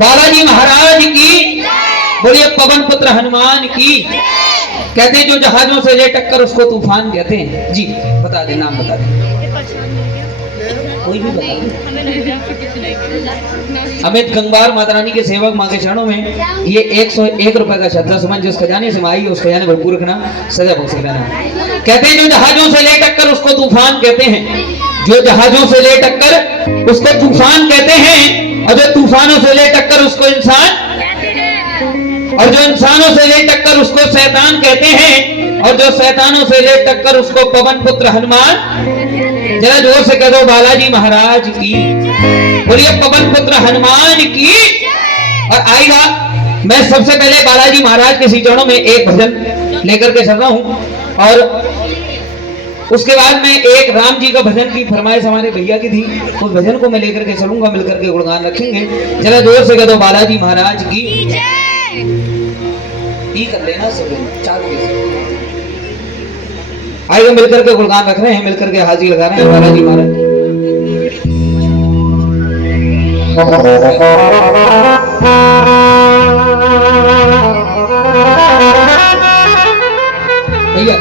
बालाजी महाराज की बोलिए, पवन पुत्र हनुमान की। कहते हैं जो जहाजों से ले टक्कर उसको तूफान कहते हैं। जी बता दे, नाम बता दे, कोई भी बता दे। अमित गंगवार माता रानी के सेवक मां के चरणों में ये 101 रुपए का श्रद्धा सुमन जिस खजाने से आई उस खजाने भरपूर रखना, सजा बख्श रहना। कहते हैं जो जहाजों से ले टक्कर उसको तूफान कहते हैं, जो जहाजों से ले टक्कर उसको तूफान कहते हैं, और जो तूफानों से ले टक्कर उसको इंसान, और जो इंसानों से ले टक्कर उसको शैतान कहते हैं, और जो शैतानों से ले टक्कर उसको पवन पुत्र हनुमान। जरा जोर से कह दो बालाजी महाराज की। बोलिए पवन पुत्र हनुमान की। और आएगा, मैं सबसे पहले बालाजी महाराज के श्री चरणों में एक भजन लेकर के चल रहा हूं, और उसके बाद में एक राम जी का भजन की फरमाइश हमारे भैया की थी, उस भजन को मैं लेकर के चलूंगा, मिलकर के गुणगान रखेंगे। जरा जोर से कह दो बालाजी महाराज की। ई कर लेना सब चार आइए, मिलकर के गुणगान रख रहे हैं, मिलकर के हाजिर लगा रहे हैं बालाजी महाराज। भैया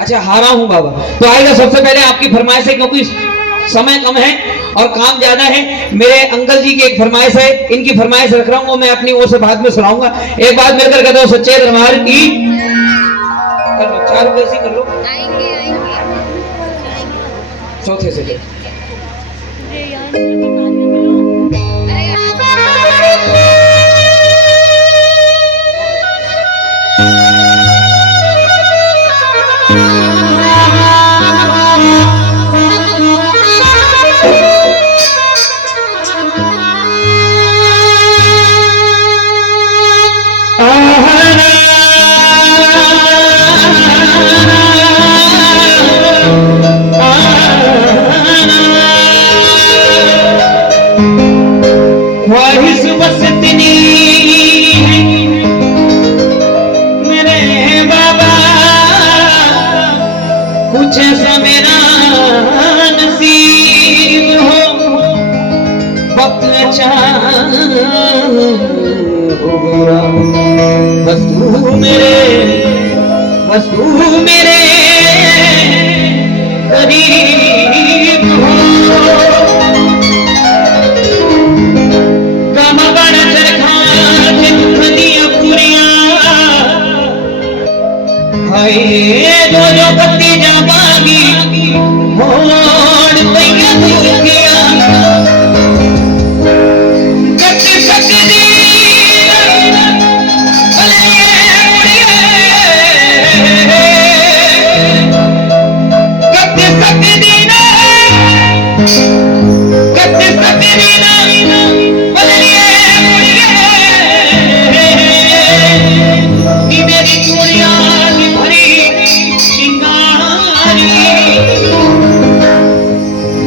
अच्छा हारा हूं बाबा। तो आएगा सबसे पहले आपकी फरमाइश है, क्योंकि समय कम है और काम ज्यादा है। मेरे अंकल जी की एक फरमाइश है, इनकी फरमाइश रख रहा हूँ, मैं अपनी ओर से बाद में सुनाऊंगा। एक बात मिलकर कहता हूँ सच्चे दरबार की। कर लो 4 रुपए ऐसी कर लो, चौथे से ले। कुछ ऐसा मेरा नसीब हो, वक्त बस तू मेरे करीब हो। गम बड़ चरखा दुख दिया पुरिया, हाय जो पत्ती जावागी मोड़ पैया दुखिया।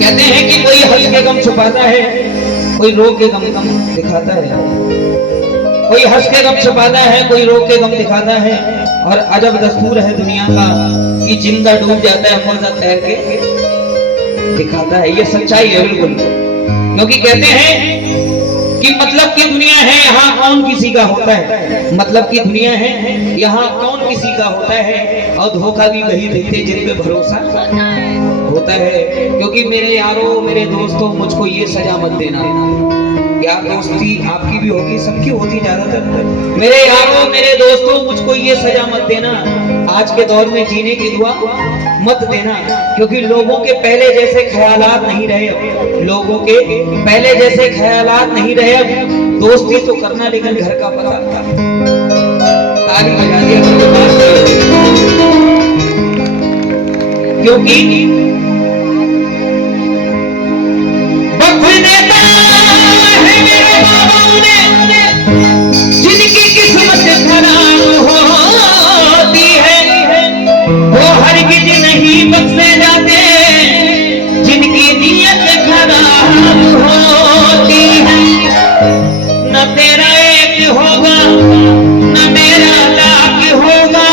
कहते हैं कि कोई हंस के गम छुपाता है, कोई रो के गम दिखाता है, कोई हंस के गम छुपाता है, कोई रो के गम दिखाता है। और अजब दस्तूर है दुनिया का कि जिंदा डूब जाता है मुर्दा तैर के दिखाता है। ये सच्चाई है बिल्कुल, क्योंकि कहते हैं कि मतलब की दुनिया है, यहाँ कौन किसी का होता है। मतलब की दुनिया है, यहाँ कौन किसी का होता है, और धोखा भी वही देते जिन पे भरोसा होता है। क्योंकि मेरे यारों मेरे दोस्तों, मुझको ये सजा मत देना। यार दोस्ती आपकी भी होगी, सबकी होती ज्यादातर। मेरे यारों मेरे दोस्तों, मुझको ये सजा मत देना, आज के दौर में जीने की दुआ मत देना। क्योंकि लोगों के पहले जैसे ख्यालात नहीं रहे अब, लोगों के पहले जैसे ख्यालात नहीं रहे अब। दोस्ती तो करना लेकिन घर का पता था। ताली बजा दिया, क्योंकि जिनकी किस्मत खराब होती है वो हरगिज नहीं बख्शे जाते, जिनकी नीयत खराब होती है। न तेरा एक होगा न मेरा लाख होगा,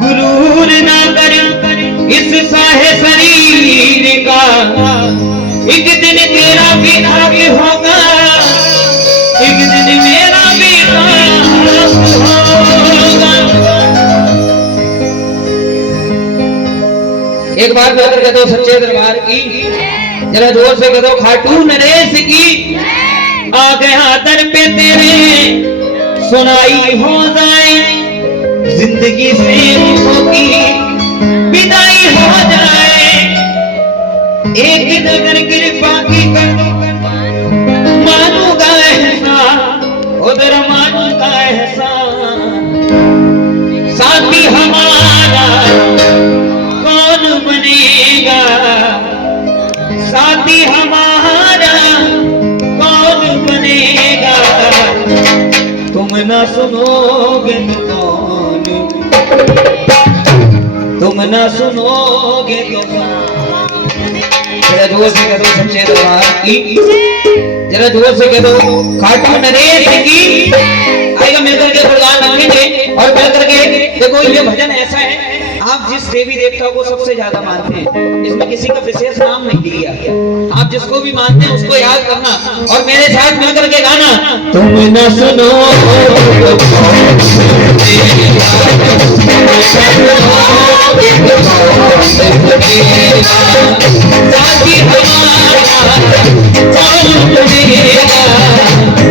गुरूर ना कर इस साहे शरीर का एक दिन तेरा भी खाक होगा, एक दिन मेरा भी खाक होगा। एक बार बोल कर कह दो सच्चे दरबार की, जरा जोर से कह दो खाटू नरेश की। आ गया दर पे तेरे सुनाई हो जाए, जिंदगी से की विदाई हो जाए। एक नगर कृपा की कर मानूंगा एहसान, उधर मानूंगा एहसान। साथी हमारा कौन बनेगा, साथी हमारा कौन बनेगा। तुम ना सुनोगे तो कौन, तुम ना सुनोगे तो कौन। जरा जोर से कह दो सच्चे दरबार की, जरा जोर से कह दो खाटू नरेश की। आएगा मिलकर के गुणगान रखेंगे और मिलकर के देखो ये भजन ऐसा है, आप जिस देवी देवता को सबसे ज्यादा मानते हैं, इसमें किसी का विशेष नाम नहीं दिया गया। आप जिसको भी मानते हैं उसको याद करना और मेरे साथ मिलकर के गाना। तुम न सुनो साथी हमारा कौन बनेगा,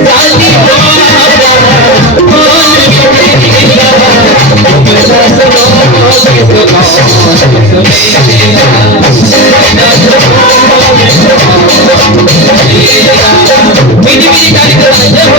साथी हमारा कौन बनेगा। तुम न सुनोगे तो कौन सुनेगा, न सुनोगे तो कौन सुनेगा। मेरी मेरी ताली बजाओ।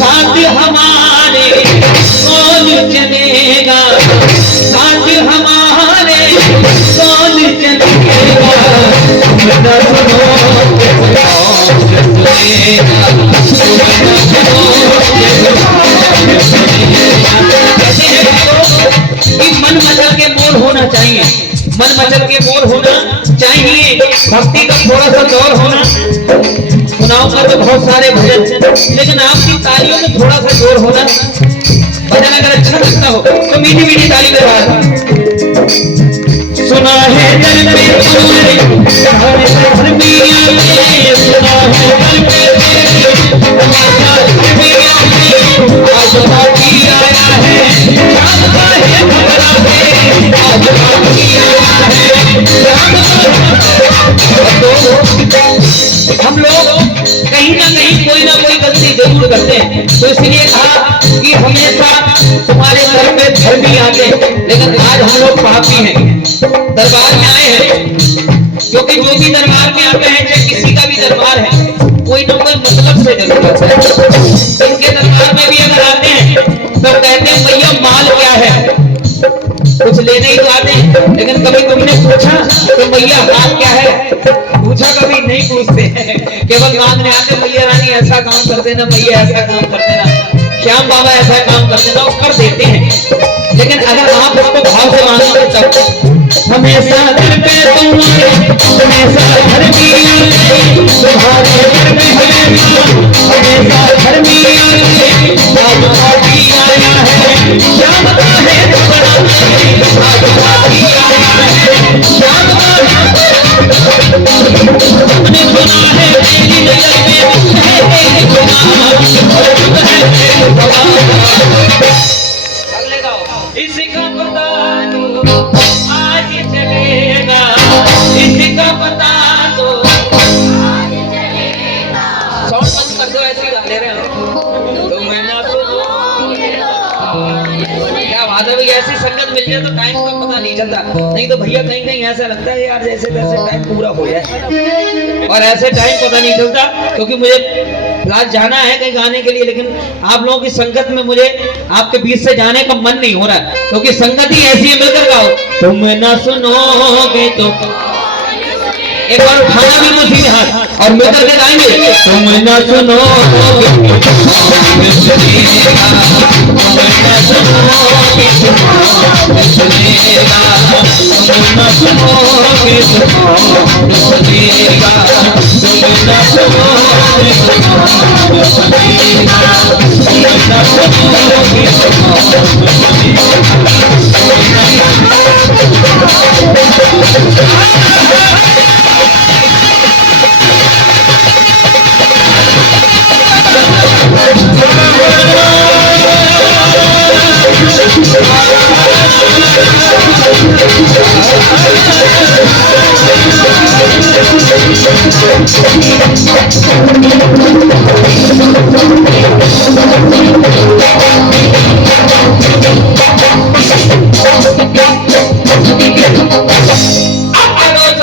साथ हमारे कौन चलेगा, साथ हमारे कौन चलेगा। तुम न सुनोगे तो कौन सुनेगा, तुम न सुनोगे तो कौन सुनेगा। कहते हैं कि मन मचल के बोल होना चाहिए, मन मचल के बोल होना चाहिए। भक्ति का थोड़ा सा दौर होना। सुनाऊंगा तो बहुत सारे भजन, लेकिन आपकी तालियों में थोड़ा सा जोर होना। भजन अगर अच्छा लगता हो तो मीठी मीठी ताली बजा। सुना है दिल पे तुम्हारे हमारे घर में आए, सुना है दिल पे हमारे घर में आए। आज बाकी आया है शाम का है खबरा है, आज बाकी आया है शाम का। हम लोग कहीं ना कहीं कोई ना कोई गलती जरूर करते हैं, तो इसलिए कहा कि हमेशा तुम्हारे घर पे धर्मी आते हैं, लेकिन आज हम लोग पापी हैं, दरबार में आए हैं। क्योंकि जो भी दरबार में आते हैं, चाहे किसी का भी दरबार है, कोई ना कोई मतलब से जरूर आता है। इनके दरबार में भी अगर आते हैं तो कहते हैं भैया माल क्या है, कुछ लेने ही तो आते हैं। लेकिन कभी तुमने पूछा तो भैया हाल क्या है, पूछा कभी नहीं पूछते हैं, केवल मांगने आते भैया रानी ऐसा काम कर देना, भैया ऐसा काम कर देना, श्याम बाबा ऐसा काम कर देना, वो कर देते हैं। लेकिन अगर आप उसको भाव से मांगोगे तब हमेशा दिल पे तुम्हारे, हमेशा घर की तुम्हारे घर में हमेशा इसका पता तो आज चलेगा, इसका पता तो आज चलेगा। साउंड बंद कर दो, ऐसे ही गा ले रहे हैं तो मैं ना क्या बात है भाई, ऐसी संगत मिल जाए तो टाइम का पता नहीं चलता। नहीं तो भैया कहीं कहीं ऐसा लगता है यार जैसे तैसे टाइम पूरा हो जाए, और ऐसे टाइम पता नहीं चलता। क्योंकि मुझे फिलहाल जाना है कहीं गाने के लिए, लेकिन आप लोगों की संगत में मुझे आपके बीच से जाने का मन नहीं हो रहा है, क्योंकि संगत ही ऐसी है। मिलकर गाओ, तुम ना सुनोगे तो एक बार उठाना भी तो सीधे हाथ और मिलकर के गाएंगे। तुम ना सुनोगे